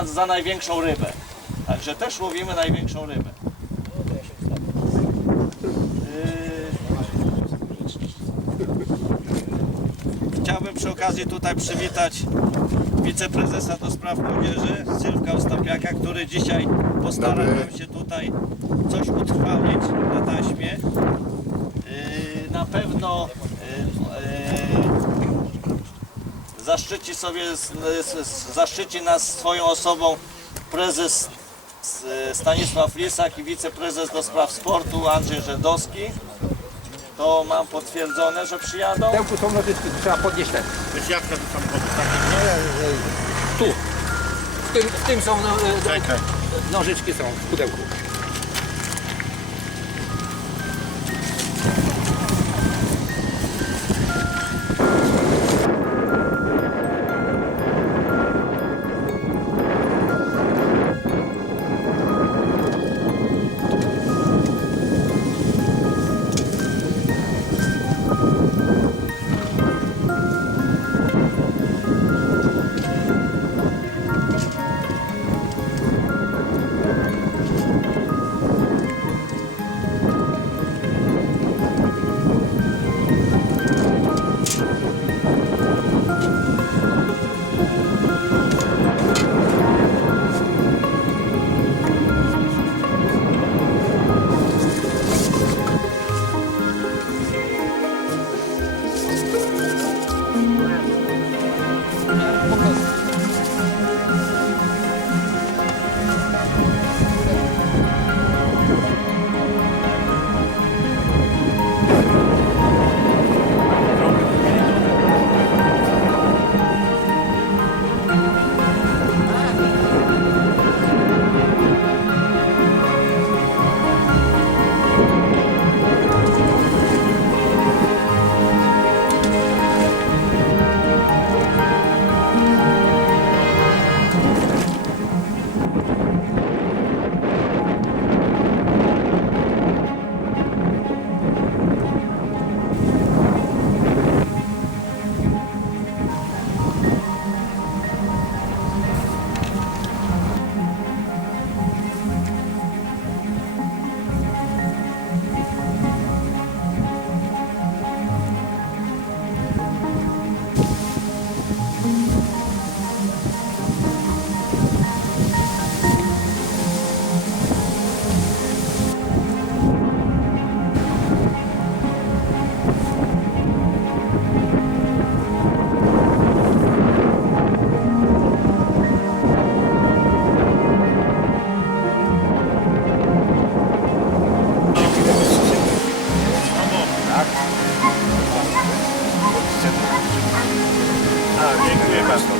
na, za największą rybę. Także też łowimy największą rybę. Yy, Chciałbym przy okazji tutaj przywitać wiceprezesa do spraw młodzieży Sylwka Ostapniaka, który dzisiaj postara nam się tutaj coś utrwalić na taśmie. Yy, Na pewno yy, yy, zaszczyci sobie, zaszczyci nas swoją osobą prezes Stanisław Lisak i wiceprezes do spraw sportu Andrzej Żedowski. To mam potwierdzone, że przyjadą. Tyłku są nożyczki, trzeba podnieść ten. To jest jadka do samochodu, tak? Tu. W tym, w tym są no, e, Czekaj. nożyczki są w pudełku. A, dziękuję bardzo.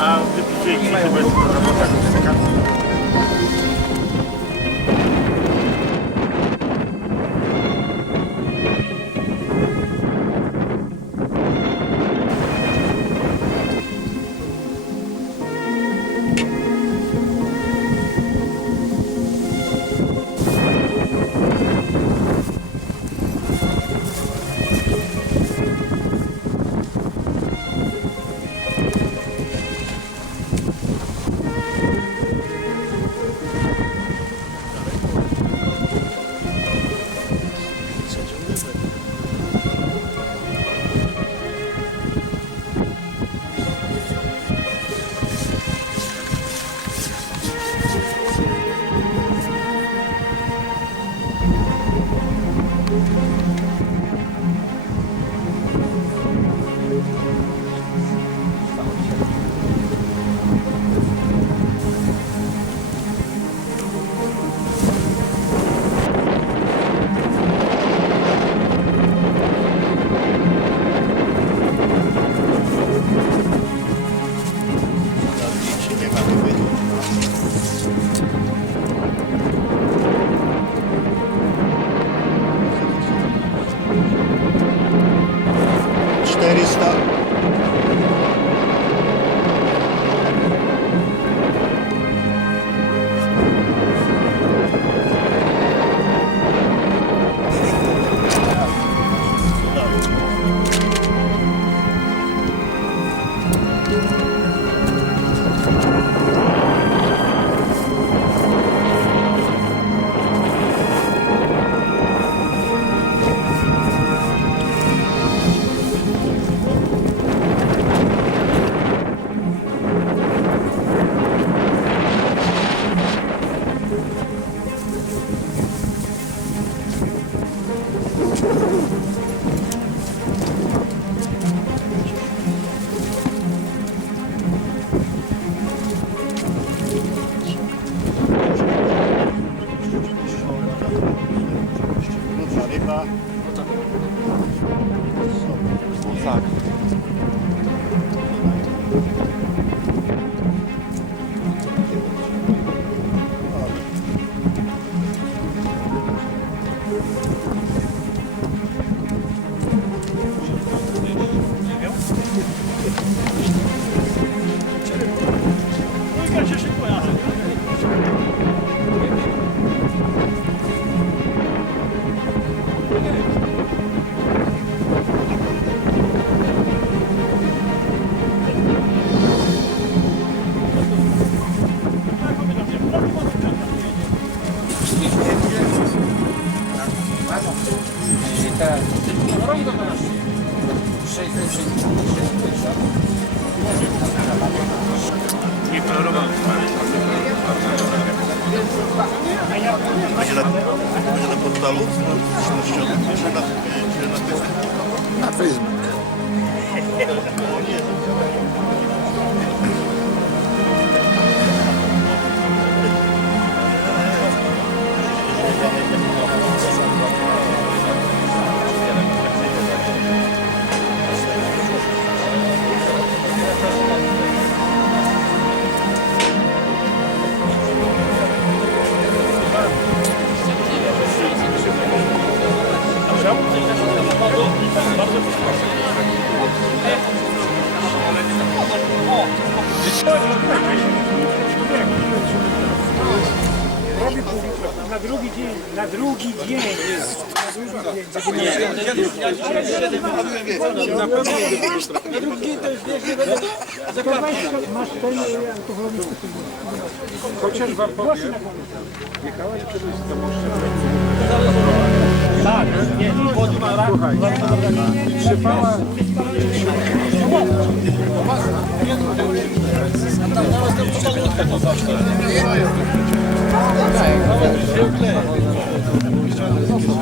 A wypisujecie bez robota kostka? Facebook. Na drugi dzień to już wiesz, nie będę... To masz ten alkoholowy Chociaż wam powiem, jechałeś kiedyś z Tak, nie, Słuchaj,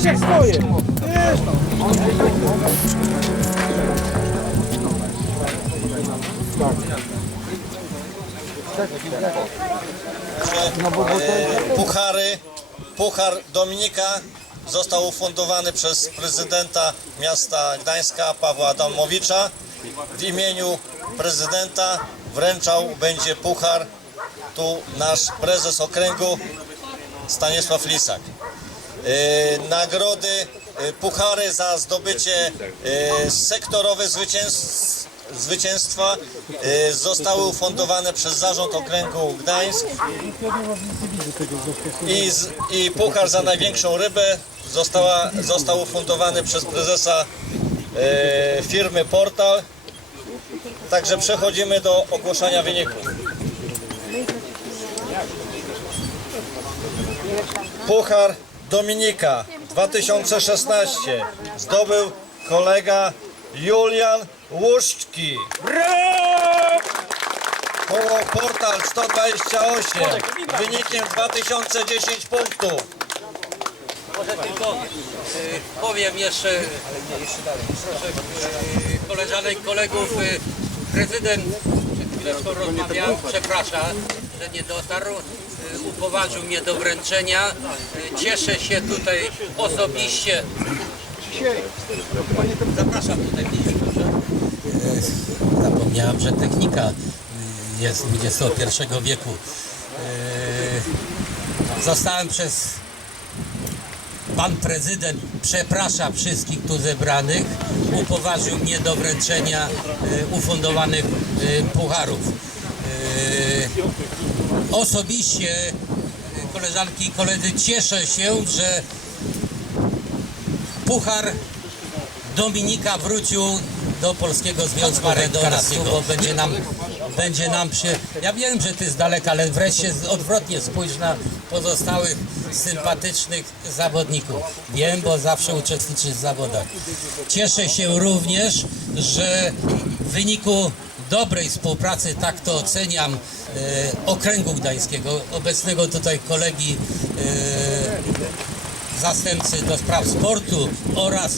trwała Jeszcze swoje. E, Puchary, Puchar Dominika został ufundowany przez prezydenta miasta Gdańska Pawła Adamowicza. W imieniu prezydenta wręczał będzie puchar tu nasz prezes okręgu Stanisław Lisak. E, Nagrody, e, puchary za zdobycie e, sektorowe zwycięstw, zwycięstwa zostały ufundowane przez Zarząd Okręgu Gdańsk i, z, i puchar za największą rybę została, został ufundowany przez prezesa firmy Portal. Także przechodzimy do ogłoszenia wyników. Puchar Dominika 2016 zdobył kolega Julian Łuszczki. Portal 128 wynikiem 2010 punktów. Może tylko y, powiem jeszcze, y, koleżanek, kolegów, y, prezydent przed chwileczką rozmawiał, przepraszam, że nie dotarł, upoważnił mnie do wręczenia. Cieszę się tutaj osobiście. Zapraszam tutaj proszę. Zapomniałem, że technika y, jest XXI wieku. Y, Zostałem przez Pan prezydent przeprasza wszystkich tu zebranych, upoważnił mnie do wręczenia e, ufundowanych e, pucharów. E, osobiście, e, koleżanki i koledzy, cieszę się, że puchar Dominika wrócił do Polskiego Związku Wędkarskiego, bo będzie nam, będzie nam się... Ja wiem, że ty z daleka, ale wreszcie odwrotnie spójrz na pozostałych sympatycznych zawodników. Wiem, bo zawsze uczestniczysz w zawodach. Cieszę się również, że w wyniku dobrej współpracy, tak to oceniam, Okręgu Gdańskiego, obecnego tutaj kolegi e, zastępcy do spraw sportu oraz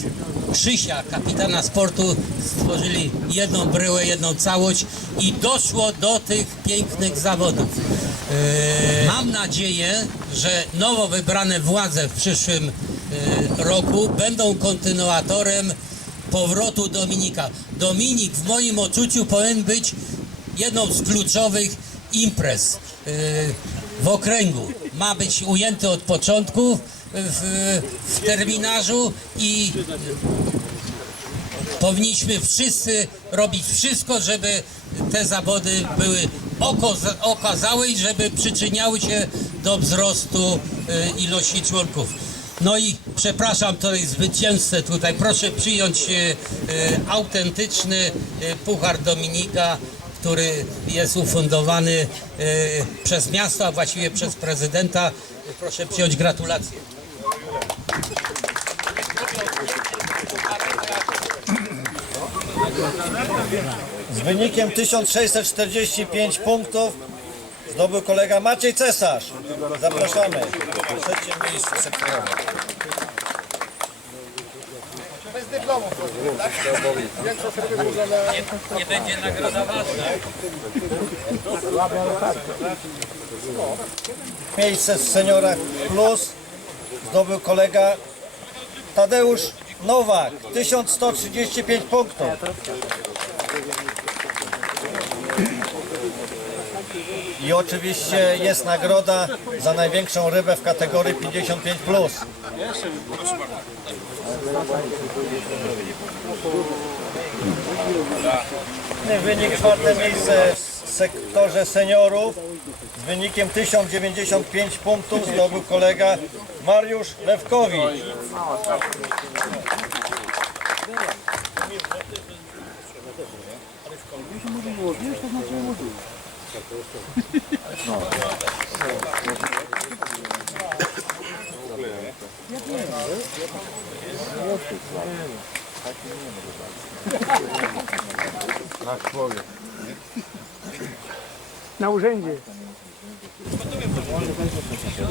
Krzysia, kapitana sportu, stworzyli jedną bryłę, jedną całość i doszło do tych pięknych zawodów. E, Mam nadzieję, że nowo wybrane władze w przyszłym e, roku będą kontynuatorem powrotu Dominika. Dominik w moim odczuciu powinien być jedną z kluczowych imprez e, w okręgu. Ma być ujęty od początku w, w terminarzu i powinniśmy wszyscy robić wszystko, żeby te zawody były okazałe i żeby przyczyniały się do wzrostu y, ilości członków. No i przepraszam tutaj zwycięzcę tutaj, proszę przyjąć y, y, autentyczny y, Puchar Dominika, który jest ufundowany y, przez miasto, a właściwie przez prezydenta. Proszę przyjąć gratulacje. Z wynikiem 1645 punktów zdobył kolega Maciej Cesarz. Zapraszamy. Trzecie miejsce sektorowe. Nie będzie nagroda ważna. Miejsce w seniorach plus zdobył kolega Tadeusz Nowak. 1135 punktów. I oczywiście jest nagroda za największą rybę w kategorii 55 plus. Wynik czwarte miejsce w sektorze seniorów z wynikiem 1095 punktów zdobył kolega Mariusz Lewkowicz. Na urzędzie.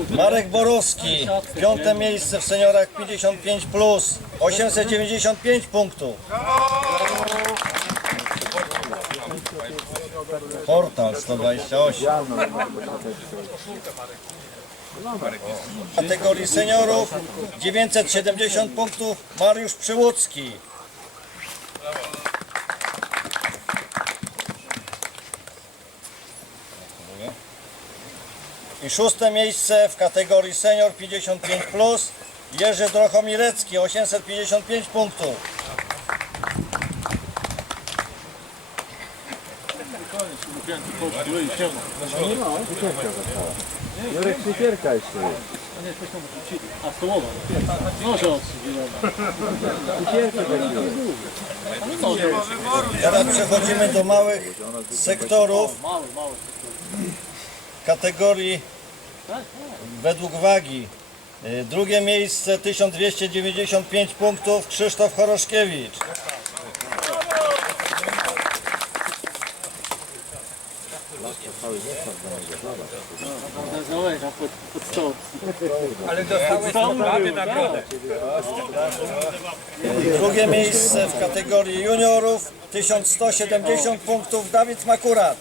Marek Borowski, piąte miejsce w seniorach 55 plus, 895 punktów. Portal 128. Kategorii seniorów 970 punktów Mariusz Przyłódzki. I szóste miejsce w kategorii senior 55 plus Jerzy Drochomirecki 855 punktów. Teraz przechodzimy do małych sektorów kategorii według wagi. Y, Drugie miejsce 1295 punktów Krzysztof Choroszkiewicz. Drugie miejsce w kategorii juniorów 1170 punktów Dawid Makurat.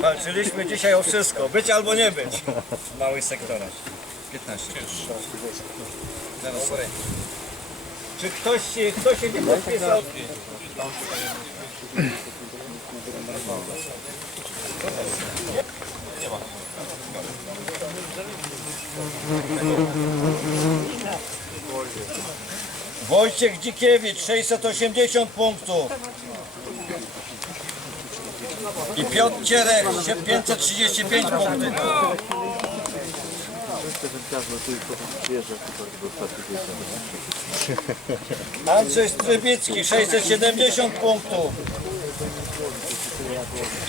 Walczyliśmy dzisiaj o wszystko, być albo nie być w małych sektorach. 15. Zaraz, sorry. Czy ktoś, ktoś się nie podpisał? Wojciech Dzikiewicz 680 punktów. I Piotr Cierech 535 punktów. Andrzej Strybicki 670 punktów.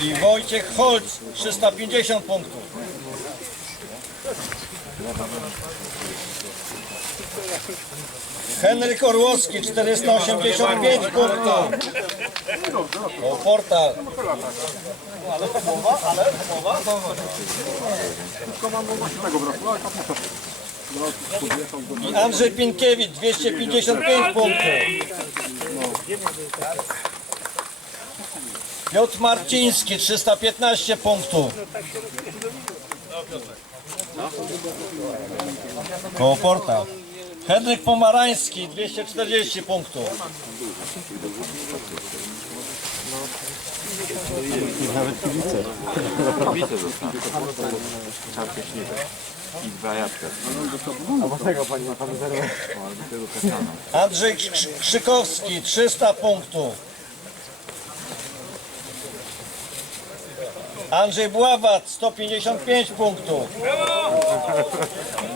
I Wojciech Holc 350 punktów. Henryk Orłowski 485 punktów. O, portal. I Andrzej Pinkiewicz 255 punktów. Piotr Marciński 315 punktów. Koło portal. Henryk Pomarański 240 punktów. Andrzej Krz- Krzykowski 300 punktów. Andrzej Bławat 155 punktów.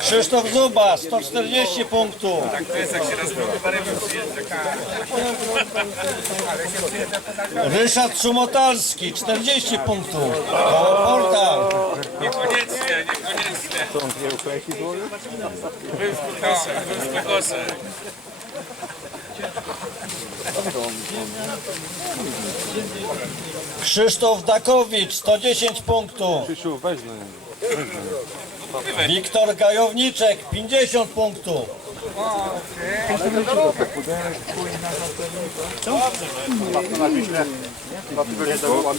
Krzysztof Zuba 140 punktów. Ryszard Szumotalski 40 punktów. Koło Portal. Niekoniecznie, niekoniecznie. Co on nie uklejki Był z kokosem, był z kokosem. Krzysztof Dakowicz 110 punktów. Wiktor Gajowniczek 50 punktów.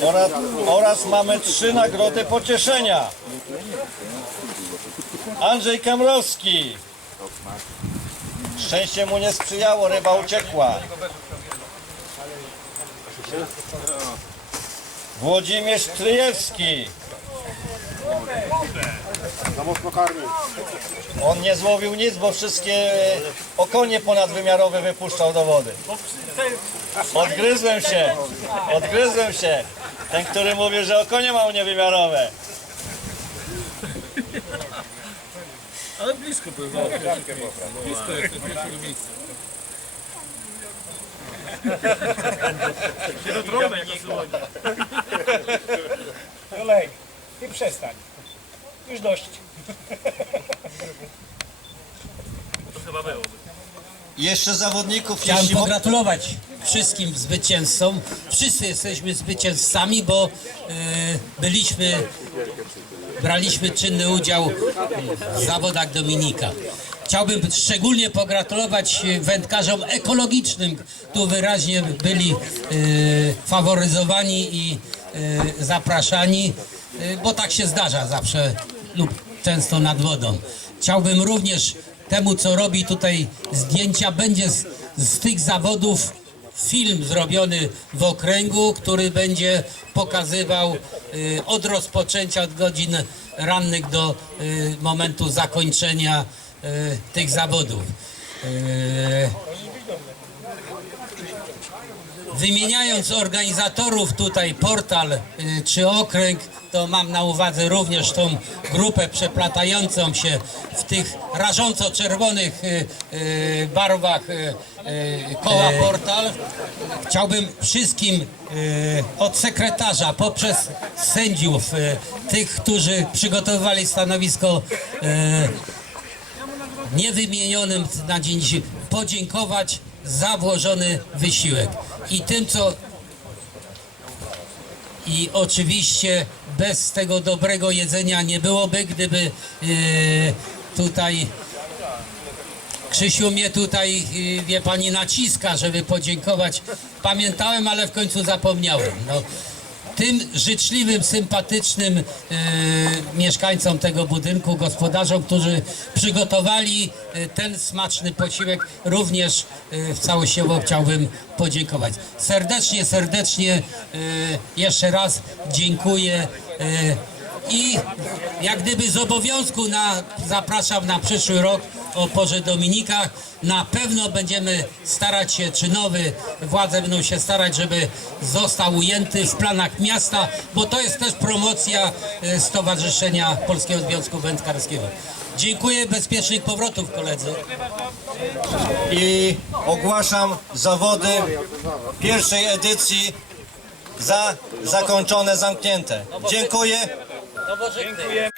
Oraz, oraz mamy trzy nagrody pocieszenia. Andrzej Kamrowski. Szczęście mu nie sprzyjało, ryba uciekła. Włodzimierz Tryjewski. On nie złowił nic, bo wszystkie okonie ponadwymiarowe wypuszczał do wody. Odgryzłem się, odgryzłem się. Ten, który mówi, że okonie ma niewymiarowe. Ale blisko pływał. Blisko jak do pierwszego miejsca. Olej, ty przestań. Już dość. Jeszcze zawodników, Chciałem jeśli mo- pogratulować wszystkim zwycięzcom. Wszyscy jesteśmy zwycięzcami, bo e, byliśmy, braliśmy czynny udział w zawodach Dominika. Chciałbym szczególnie pogratulować e, wędkarzom ekologicznym. Tu wyraźnie byli e, faworyzowani i e, zapraszani, e, bo tak się zdarza zawsze lub często nad wodą. Chciałbym również temu, co robi tutaj zdjęcia, będzie z, z tych zawodów film zrobiony w okręgu, który będzie pokazywał y, od rozpoczęcia, od godzin rannych do y, momentu zakończenia y, tych zawodów. Y, Wymieniając organizatorów tutaj, portal y, czy okręg, to mam na uwadze również tą grupę przeplatającą się w tych rażąco czerwonych y, y, barwach koła portal. Chciałbym wszystkim od sekretarza poprzez sędziów, tych, którzy przygotowywali stanowisko niewymienionym na dzień dzisiejszy podziękować za włożony wysiłek. I tym, co i oczywiście bez tego dobrego jedzenia nie byłoby, gdyby e, tutaj Krzysiu mnie tutaj, e, wie pani, naciska, żeby podziękować. Pamiętałem, ale w końcu zapomniałem. No, tym życzliwym, sympatycznym e, mieszkańcom tego budynku, gospodarzom, którzy przygotowali e, ten smaczny posiłek, również e, w całościowo chciałbym podziękować. Serdecznie, serdecznie e, jeszcze raz dziękuję e, i jak gdyby z obowiązku na, zapraszam na przyszły rok o porze Dominika. Na pewno będziemy starać się, czy nowy władze będą się starać, żeby został ujęty w planach miasta, bo to jest też promocja e, Stowarzyszenia Polskiego Związku Wędkarskiego. Dziękuję, bezpiecznych powrotów koledzy. i ogłaszam zawody pierwszej edycji za zakończone, zamknięte. Dziękuję. Dziękuję.